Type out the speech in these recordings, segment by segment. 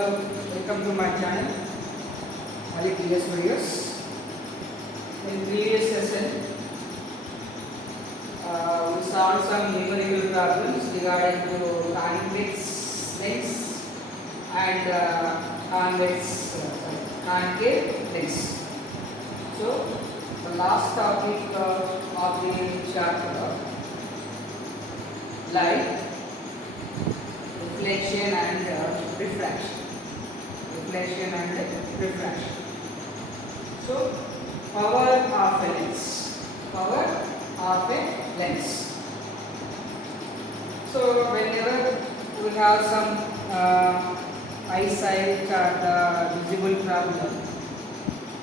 Hello, welcome to my channel, Ali PS Videos. In previous session, we solved some numerical problems regarding to convex lens and concave lens. So, the last topic of the chapter, light, reflection and refraction. Reflection and refraction. So, power of a lens. Power of a lens. So, whenever we have some eyesight or the visible problem,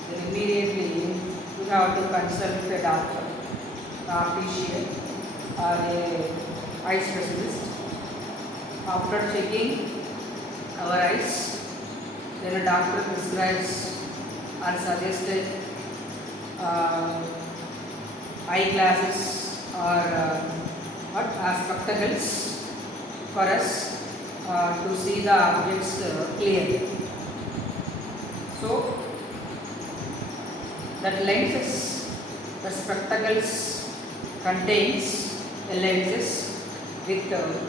then immediately we have to consult a doctor, optician or a eye specialist. After checking our eyes, then a doctor prescribes or suggested eyeglasses or spectacles for us to see the objects clearly. So, that lenses, the spectacles contains a lenses with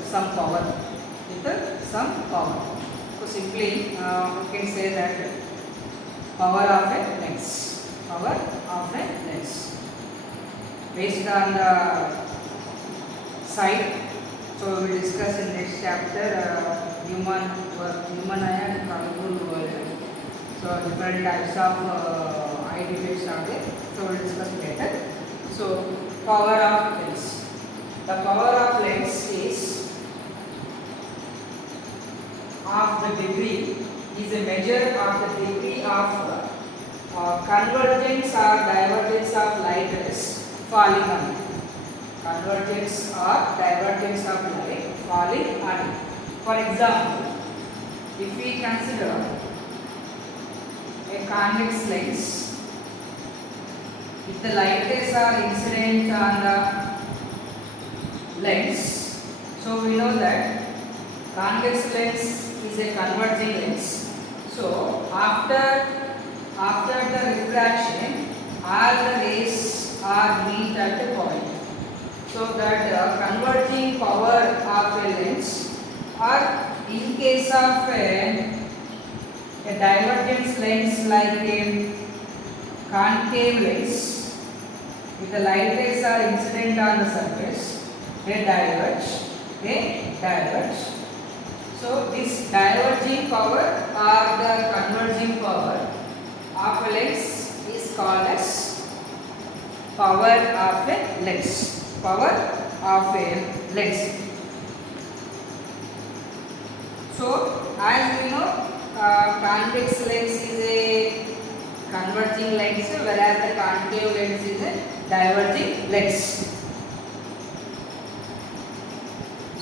some power. So simply we can say that power of a lens. Power of a lens. Based on the sight, so we will discuss in next chapter human eye and colorful world. So different types of eye defects are there. So we will discuss later. So power of lens. The power of lens is of the degree, is a measure of the degree of convergence or divergence of light rays falling on it. Convergence or divergence of light falling on it. For example, if we consider a convex lens, if the light rays are incident on the lens, so we know that convex lens is a converging lens. So after the refraction, all the rays are meet at a point. So that converging power of a lens, or in case of a divergence lens like a concave lens, if the light rays are incident on the surface, they diverge. So this diverging power or the converging power of a lens is called as power of a lens. Power of a lens. So as we know, convex lens is a converging lens, whereas the concave lens is a diverging lens.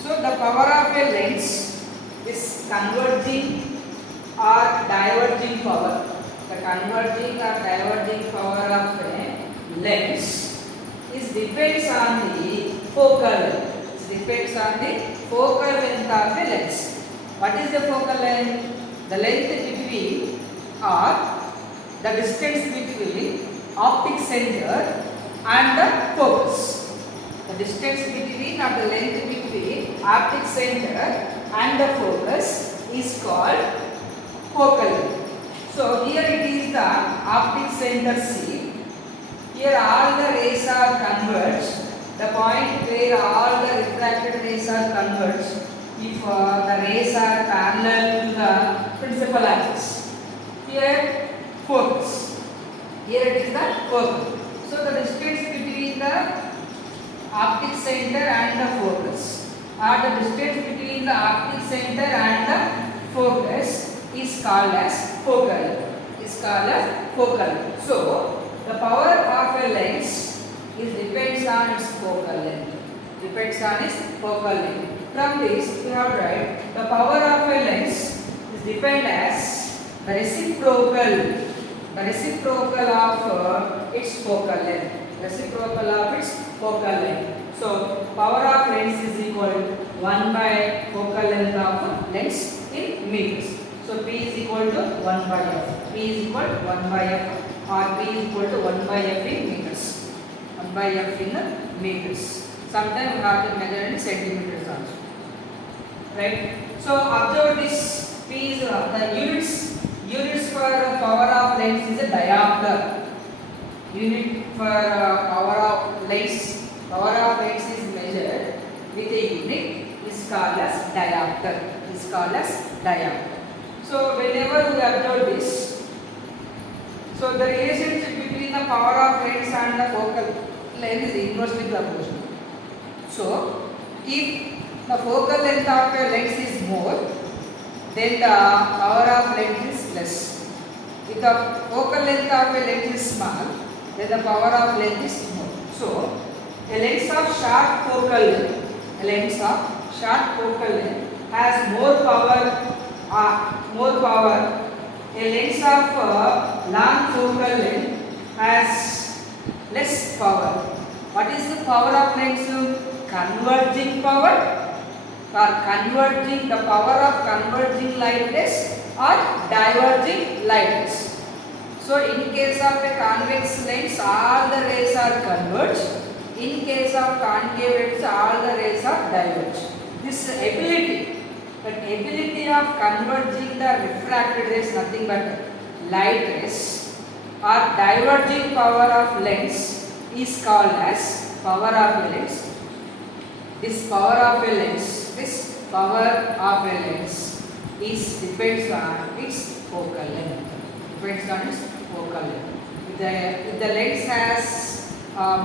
So the power of a lens is converging or diverging power. The converging or diverging power of a lens is depends on the focal length. It depends on the focal length of a lens. What is the focal length? The length between or the distance between optic center and the focus. The distance between or the length between optic center and the focus is called focal length. So here it is the optic center C. Here all the rays are converged. The point where all the refracted rays are converged if the rays are parallel to the principal axis. Here focus. Here it is the focal. So the distance between the optic center and the focus, or the distance between the optic center and the focus is called as focal. So the power of a lens depends on its focal length. From this we have to write the power of a lens is depend as the reciprocal of its focal length. So power of lens is equal to 1 by focal length of lens in meters. So P is equal to 1 by F. P is equal to 1 by F or P is equal to 1 by F in meters. 1 by F in meters. Sometimes we have to measure in centimeters also. Right? So observe this. P is the units for power of lens is a diopter. Unit for power of lens is measured with a unit is called as diopter. Is called as diopter. So whenever we observe this, so the relationship between the power of lens and the focal length is inversely proportional. So if the focal length of a lens is more, then the power of lens is less. If the focal length of a lens is small, then the power of lens is more. So a lens of short focal length, has more power. A lens of long focal length has less power. What is the power of lens? Converging power. Converging, the power of converging light rays or diverging light rays. So in case of a convex lens, all the rays are converged. In case of concave lens, all the rays are diverged. This ability of converging the refracted rays, nothing but light rays or diverging power of lens is called as power of a lens. This power of a lens is depends on its focal length. If the lens has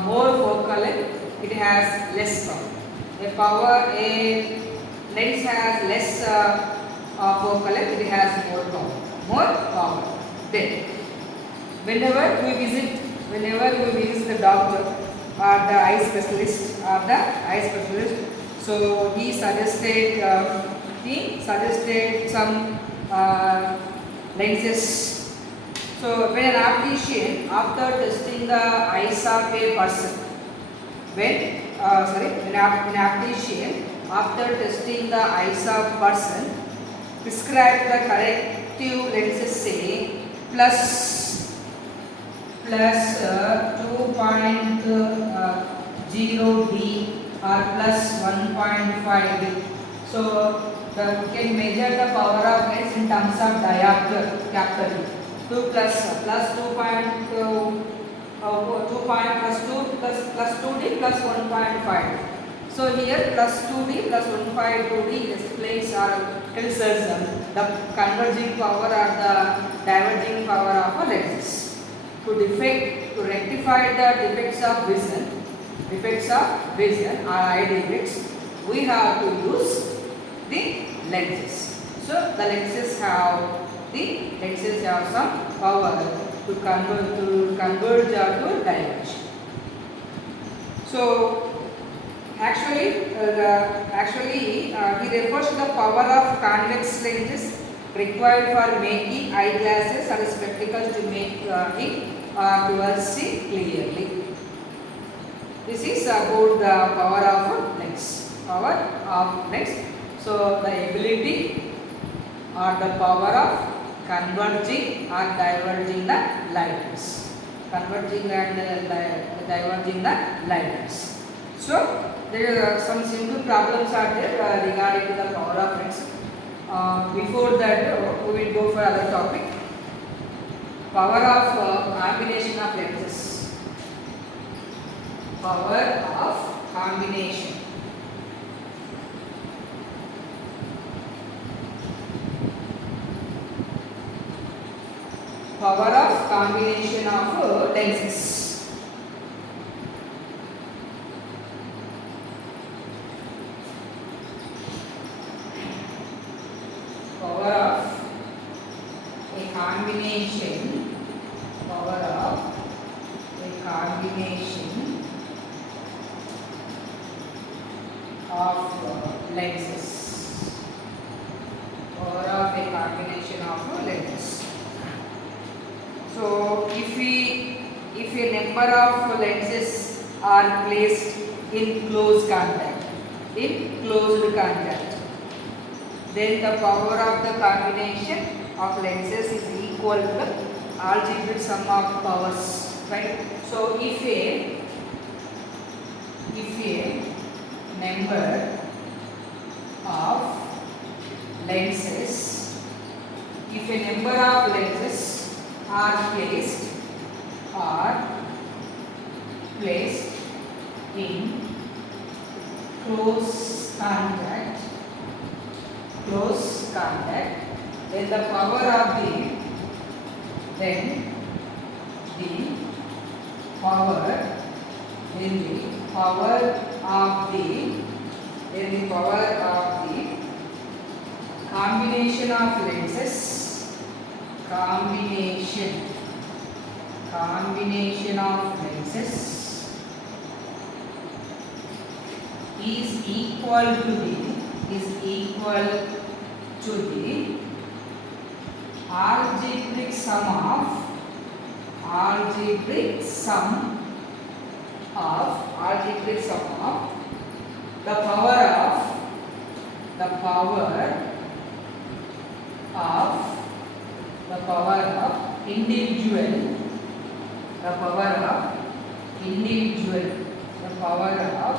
more focal length, it has less power. A lens has less focal length, it has more power. Then, whenever we visit the doctor or the eye specialist, so he suggested some lenses. So when an optician, after testing the eyes of a person, an optician, after testing the eyes of person, prescribe the corrective lenses, say plus 2.0D or plus 1.5D. So we can measure the power of lens in terms of diopter, capital 2 plus 2 plus 2D plus 1.5. So here plus 2D plus 1.2D displays or tells us the converging power or the diverging power of a lenses. To rectify the defects of vision or eye defects, we have to use the lenses. So the lenses have some power to converge or to diverge. So actually he refers to the power of convex lenses required for making eyeglasses or spectacles to make to see clearly. This is about the power of lens. So the ability or the power of converging or diverging the light rays. Converging and diverging the light rays. So there are some simple problems are there regarding to the power of lens. Before that, we will go for other topic. Power of combination of lenses. Power of combination. Power of combination of lenses. Power of a combination. Power of a combination of lenses. Power of a combination of lenses. So if a number of lenses are placed in closed contact, then the power of the combination of lenses is equal to the algebraic sum of powers, right? So if a number of lenses are placed in close contact, then the power of the combination of lenses is equal to the algebraic sum of the power of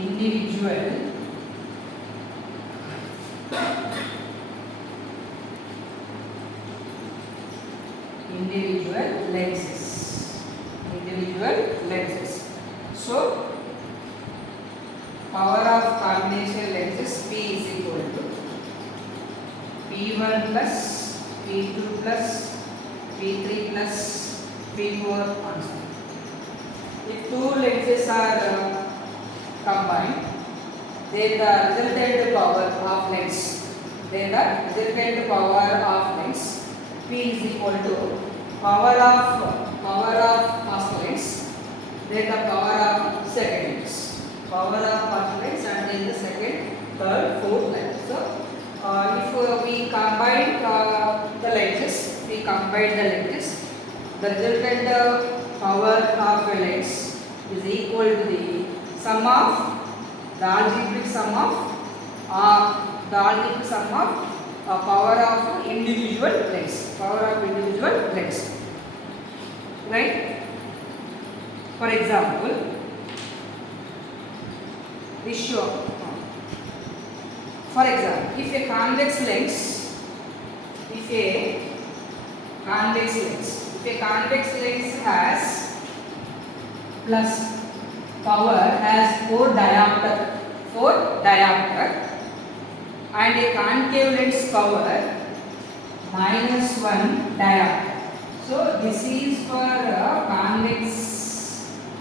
individual lenses. So power of combination lenses P is equal to P1 plus P2 plus P3 plus P4 and so on. If two lenses are combined, then the resultant power of lens P is equal to power of first lens, then the power of second lens, and then the second, third, fourth lens. So if we combine the lenses, the resultant power of a lens is equal to the algebraic sum of power of individual lens, right? For example, if a convex lens has plus power has 4 diopter and a concave lens power minus 1 diopter. So this is for convex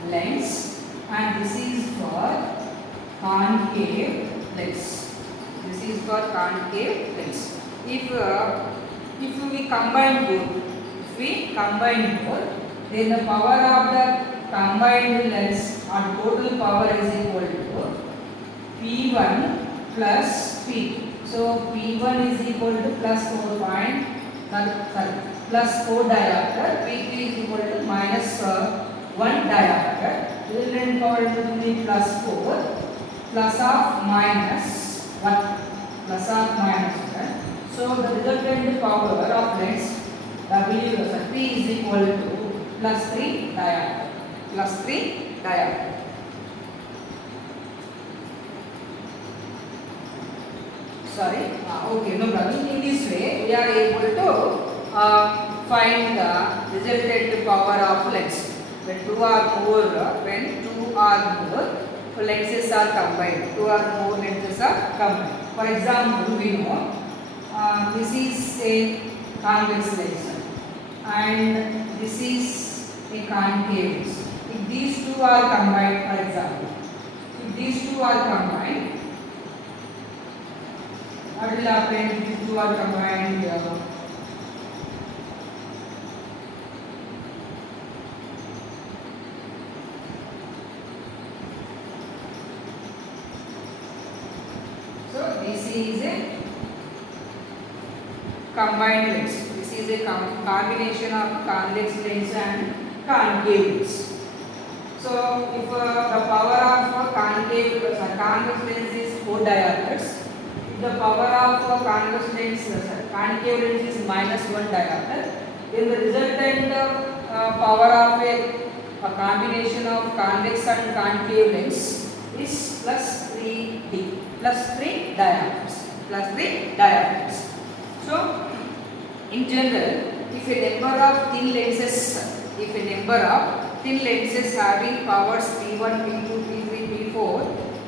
lens and this is for concave lens. If we combine both, then the power of the combined lens or total power is equal to P1 plus P2. So P1 is equal to plus 4 diopter, P3 is equal to minus 1 diopter. Resultant power will be plus 4 plus of minus 1. So the resultant power of lens P is equal to plus 3 diopter. Okay, no problem. In this way, we are able to find the resultant power of lens when two or more lenses are combined. For example, we know this is a convex lens and this is a concave lens. If these two are combined, for example, what will happen if these two are combined? So this is a combined lens. This is a combination of convex lens and concave lens. So if the power of convex lens is 4 diopters, the the power of convex lens, concave lens is -1 diopter, then the resultant power of a combination of convex and concave lens is +3d, +3 diopters, +3 diopters. So in general, if a number of thin lenses having powers P1, P2, P3, P4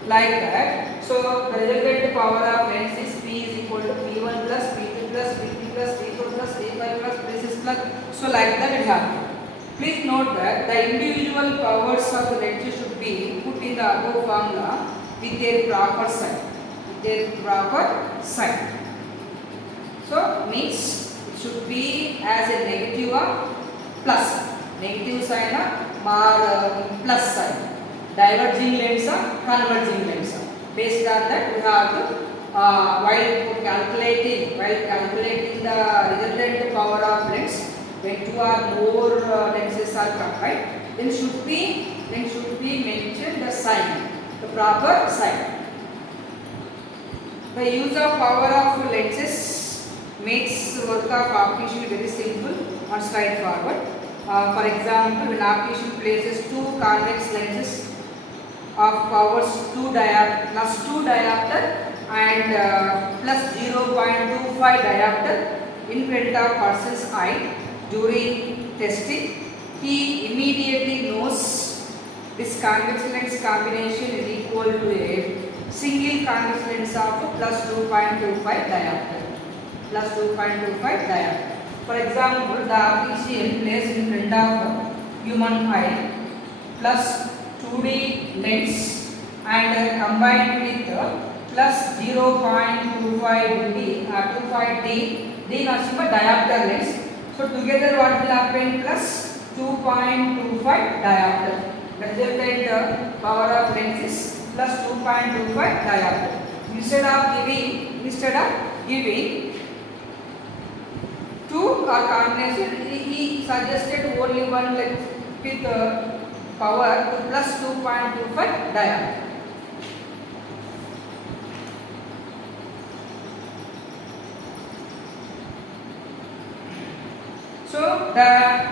like that, so the resultant power of lens is P is equal to P1 plus P2 plus P3 plus P4 plus P5 plus P6 plus, so like that it happens. Please note that the individual powers of the lenses should be put in the above formula with their proper sign. So means it should be as a negative or plus, negative sign or plus sign, diverging lens or converging lens. Based on that we have to while calculating the resultant power of lens, when two or more lenses are combined, then should be mentioned the sign, the proper sign. The use of power of lenses makes work of optician very simple and straightforward. For example, when optician places two convex lenses of powers plus 2 diopter and plus 0.25 diopter in front of person's eye during testing, he immediately knows this convex lens combination is equal to a single convex lens of plus 2.25 diopter. For example, the optician placed in front of human eye plus 2D lens and combined with plus 0.25D or 25D nothing but diopter lens. So together what will happen? Plus 2.25 diopter. The resultant power of lens is plus 2.25 diopter. Instead of giving two or combination, he suggested only one lens with power to plus 2.25 diopter. So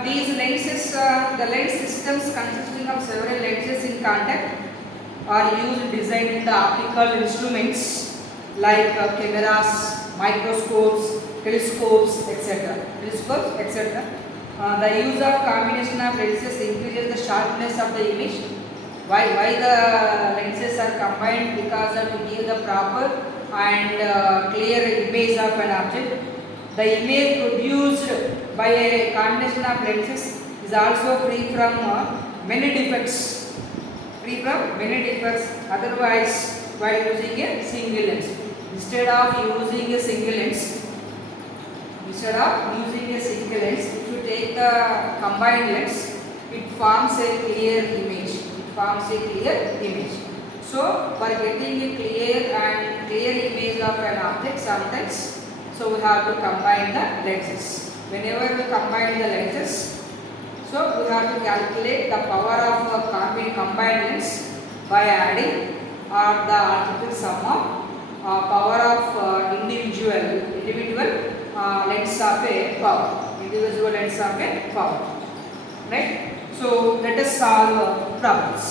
these lenses, the lens systems consisting of several lenses in contact are used designed in the optical instruments like cameras, microscopes, telescopes, etc. The use of combination of lenses increases the sharpness of the image. Why the lenses are combined? Because to give the proper and clear image of an object. The image produced by a combination of lenses is also free from many defects. Otherwise, while using a single lens, instead of using a single lens, if you take the combined lens, it forms a clear image. So for getting a clear image of an object, sometimes, so we have to combine the lenses. Whenever we combine the lenses, so we have to calculate the power of combined lens by adding or the algebraic sum of power of individual lens of a power. Right? So let us solve problems.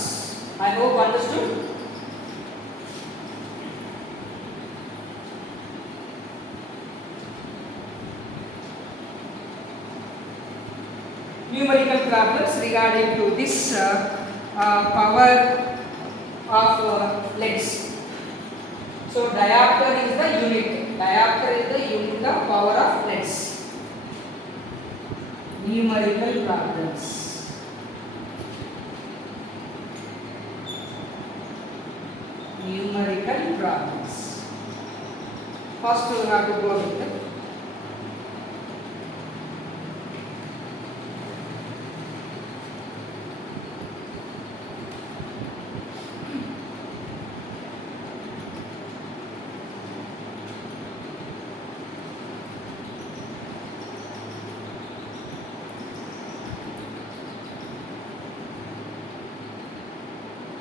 I hope understood. Numerical problems regarding to this power of lens. So diopter is the unit of power of lens. Numerical problems. First we have to go with it.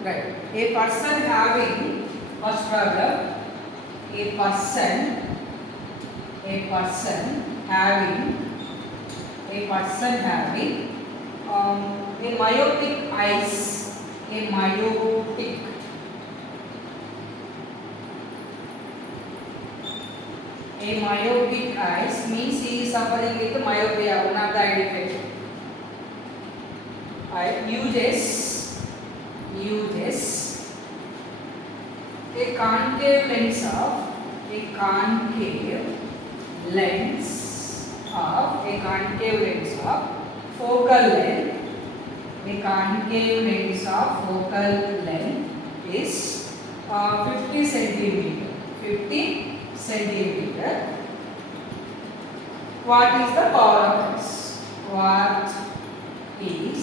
Right. A person having, first problem, a person having a myopic eyes, a myopic eyes means he is suffering with myopia, one of the eye defect. Uses a concave lens of focal length. A concave lens of focal length is 50 centimeter. 50 centimeter. What is the power of this? What is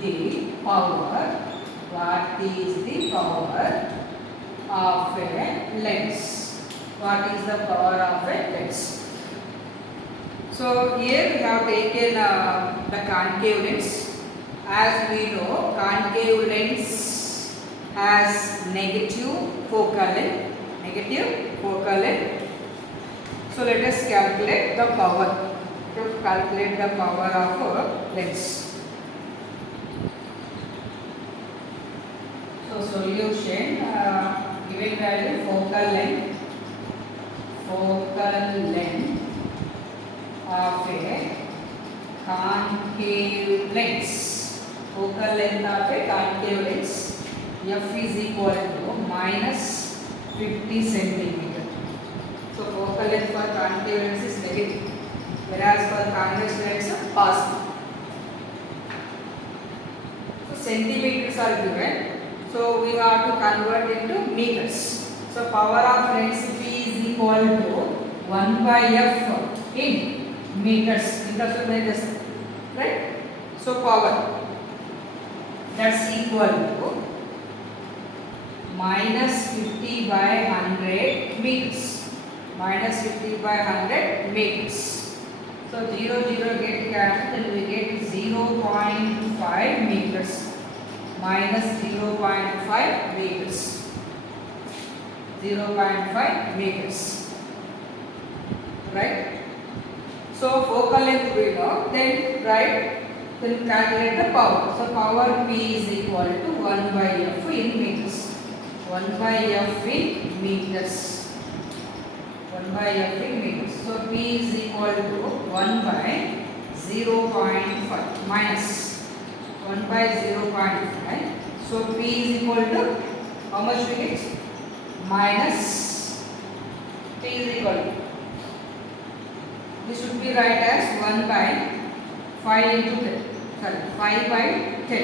the power of a lens? What is the power of a lens? So here we have taken the concave lens. As we know, concave lens has negative focal length. So let us calculate the power. To calculate the power of a lens. So solution, given value focal length of a concave lens. Focal length of a concave lens, f is equal to minus 50 centimeter. So focal length for concave lens is negative, whereas for convex lens positive. So centimeters are given, so we have to convert into meters. So power of lens P is equal to 1 by f in meters. Right? So power that's equal to minus 50 by 100 meters. Minus 50 by 100 meters. So 0 get cancelled and we get 0.5 meters. Minus 0.5 meters. 0.5 meters. Right? So focal length we know, then calculate the power. So power P is equal to 1 by f in meters. 1 by f in meters. 1 by f in meters. So P is equal to 1 by 0.5 minus 1 by 0.5. So P is equal to how much we get? Minus P is equal to, this should be right as 1 by 5 into 10. Sorry, 5 by 10.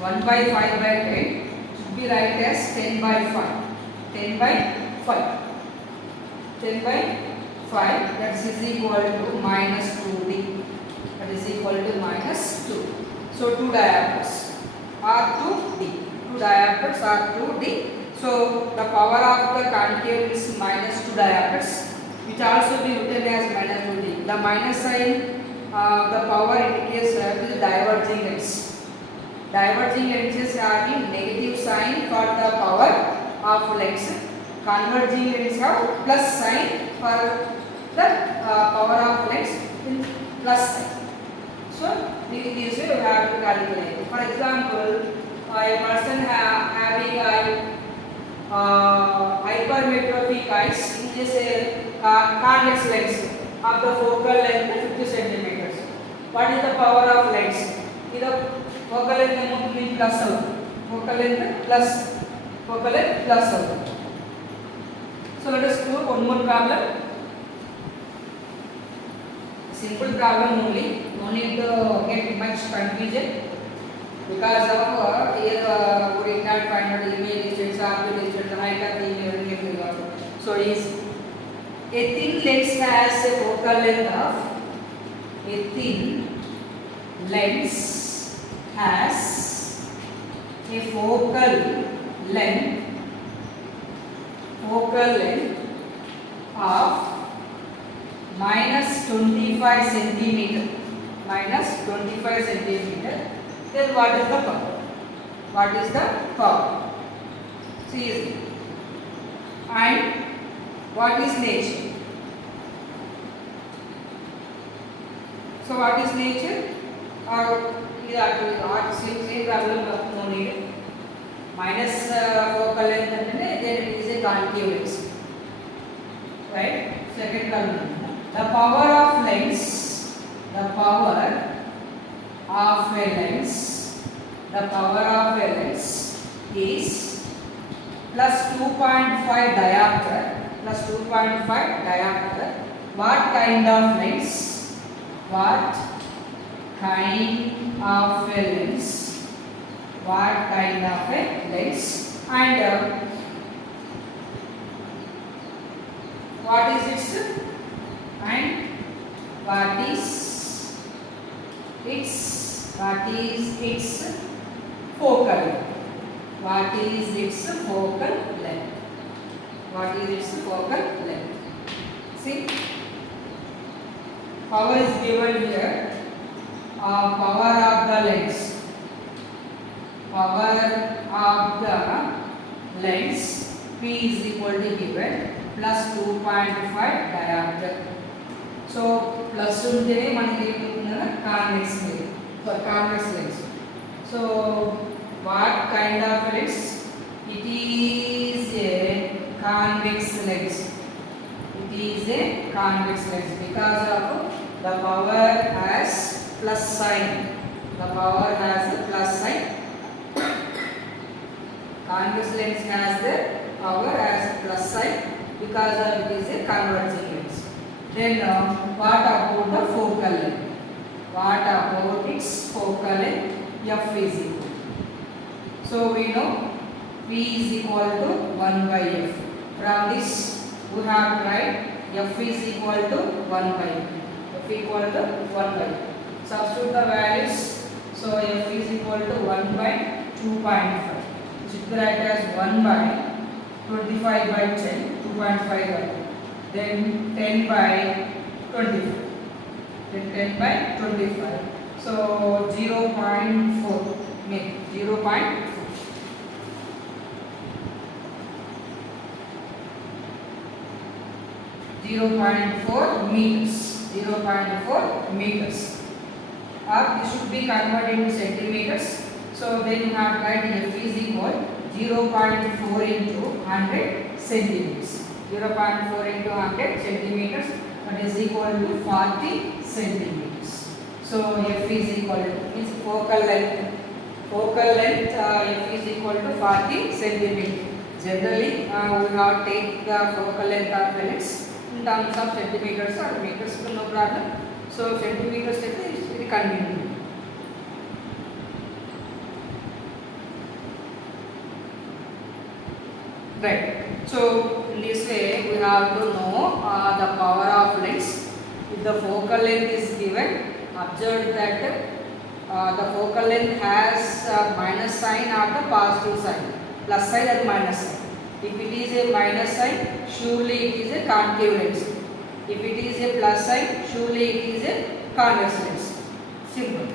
1 by 5 by 10 should be right as 10 by 5. 10 by 5. 10 by 5, that is equal to minus 2d. That is equal to minus 2. So 2 diameters are 2d. 2 diameters are 2d. So the power of the concave is minus 2 diameters, which also be written as minus 2d. The minus sign, the power indicates the diverging lens. Diverging lenses are the negative sign for the power of lens. Converging lenses have plus sign for the power of lens in plus sign. So these you have to calculate. For example, a person having a hypermetrophic eyes is a convex lens of the focal length 50 centimeters. What is the power of lens? The focal length means plus out. Focal length plus out. So let us do one more problem. Simple problem only. No need to get much confusion. Because of here we did not find out image distance, RP distance, height of the image. So is a thin lens has a focal length of of minus 25 centimeter. Minus 25 centimeter. Then what is the power? See, And what is nature? So what is nature? Or same problem no need. Minus focal length and then it is a concave lens. Right? Second problem. The power of lens. The power of a lens. The power of a lens is plus 2.5 diopter. Plus 2.5 diopter. What kind of lens? What kind of a lens? What kind of a lens? And what is its and what is its focal length? What is its focal length? What is its focal length? See, power is given here. Power of the lens. Power of the lens P is equal to given plus 2.5 diopter. So plus unte manaki convex lens. So convex lens. So what kind of lens? It is a convex lens. It is a convex lens because of the power has plus sign. The power has a plus sign. Convex lens has the power as plus sign because it is a converging lens. Then what about the focal length? What about its focal length? F is equal. So we know P is equal to 1 by F. From this we have tried F is equal to 1 by F equal to 1 by. Substitute the values. So F is equal to 1 by 2.5. Which write as 1 by 25 by 10, 2.5. Then 10 by 25. Then 10 by 25. So 0.4. Make 0.4. 0.4 meters. 0.4 meters. Or this should be converted into centimeters. So then you have write F is equal 0.4 into 100 centimeters. 0.4 into 100 centimeters, that is equal to 40 centimeters. So F is equal to means focal length. Focal length F is equal to 40 centimeters. Generally, we have take the focal length of the lens in terms of centimeters or meters, no problem. So centimeters is very convenient. Right. So in this way we have to know the power of lens. If the focal length is given, observe that the focal length has minus sign or the positive sign, plus sign or minus sign. If it is a minus sign, surely it is a concave lens. If it is a plus sign, surely it is a convex lens. Simple.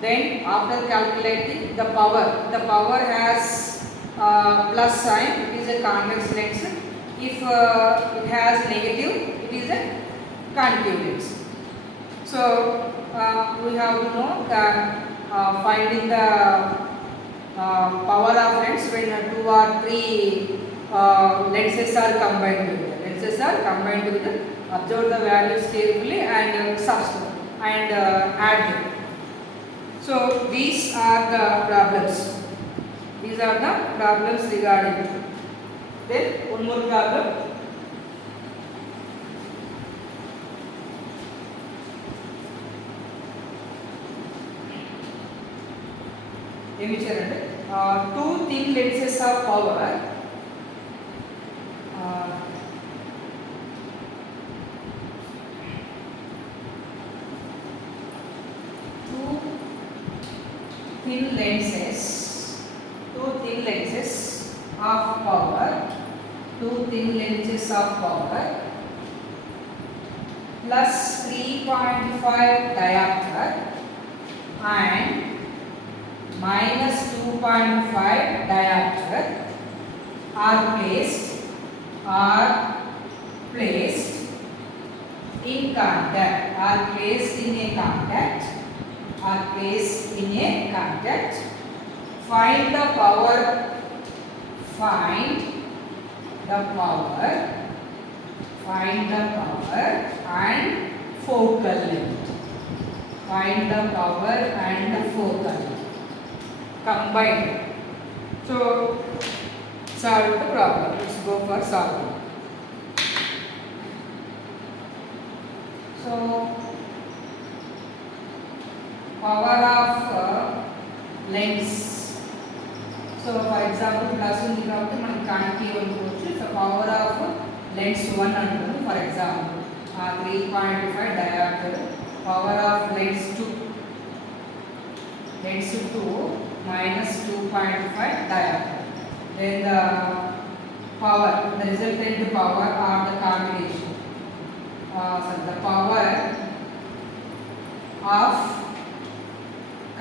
Then after calculating the power has plus sign, it is a convex lens. If it has negative, it is a concave lens. So we have to know that finding the power of lens when 2 or 3 lenses are combined together. Lenses are combined together. Observe the values carefully and substitute and add them. So these are the problems. These are the problems regarding it. Then one more problem. Two thin lenses of power. Two thin lenses of power. Two thin lenses of power plus 3.5 diopter and minus 2.5 diopter are placed are placed in contact, are placed in a contact, are placed in a contact. Find the power, find the power, find the power and focal length. Find the power and the focal length. Combined. So solve the problem. Let's go for solving. So power of lengths. So for example, plus ఉంది కాబట్టి మనం కాంటి అనుకోవచ్చు. So power of lengths 1 అంటారు. For example, 3.5 diameter. Power of lengths 2. Lengths 2 minus 2.5 diameter. Then the power, the resultant power or the combination. The power of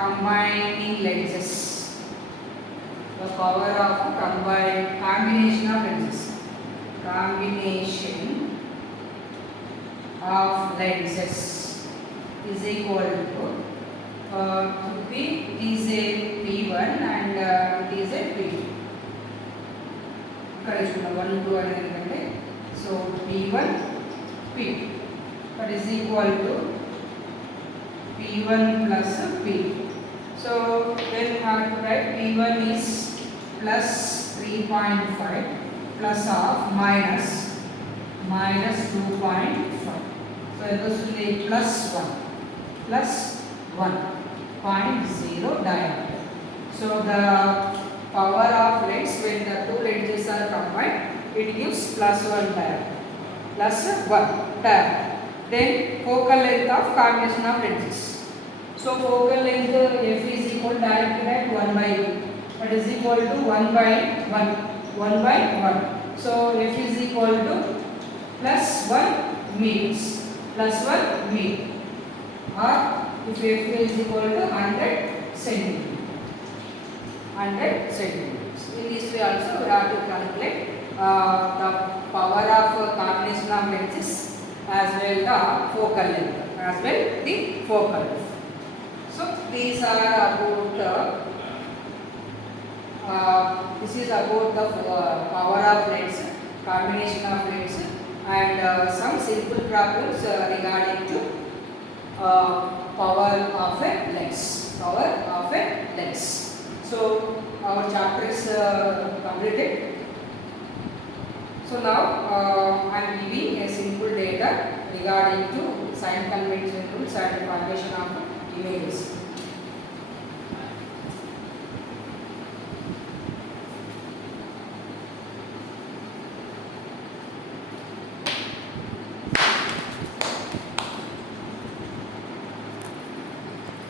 combining lenses. The power of combination of lenses. Combination of lenses is equal to it is a P1 and it is a P2. ఇక్కడ చూడండి 1 2 అనేది ఎందుకంటే so P1 P2 that is equal to P1 plus P2. So when we have to write P1 is plus 3.5 plus of minus 2.5. So it goes to the plus 1.0 diameter. So the power of lengths when the two lenses are combined, it gives plus 1 diameter. Plus 1 diameter. Then focal length of combination of lenses. So focal length f is equal to directly write 1 by that is equal to 1 by 1. So f is equal to plus 1 meters. Plus 1 meter. Or if f is equal to 100 centimeters. 100 centimeters. In this way also we have to calculate the power of combination of lenses as well the focal length, as well the focal length. So these are about this is about the power of lens, combination of lens, and some simple problems regarding to power of a lens. Power of a lens. So our chapter is completed. So now I am giving a simple data regarding to sign convention rules and formation of images.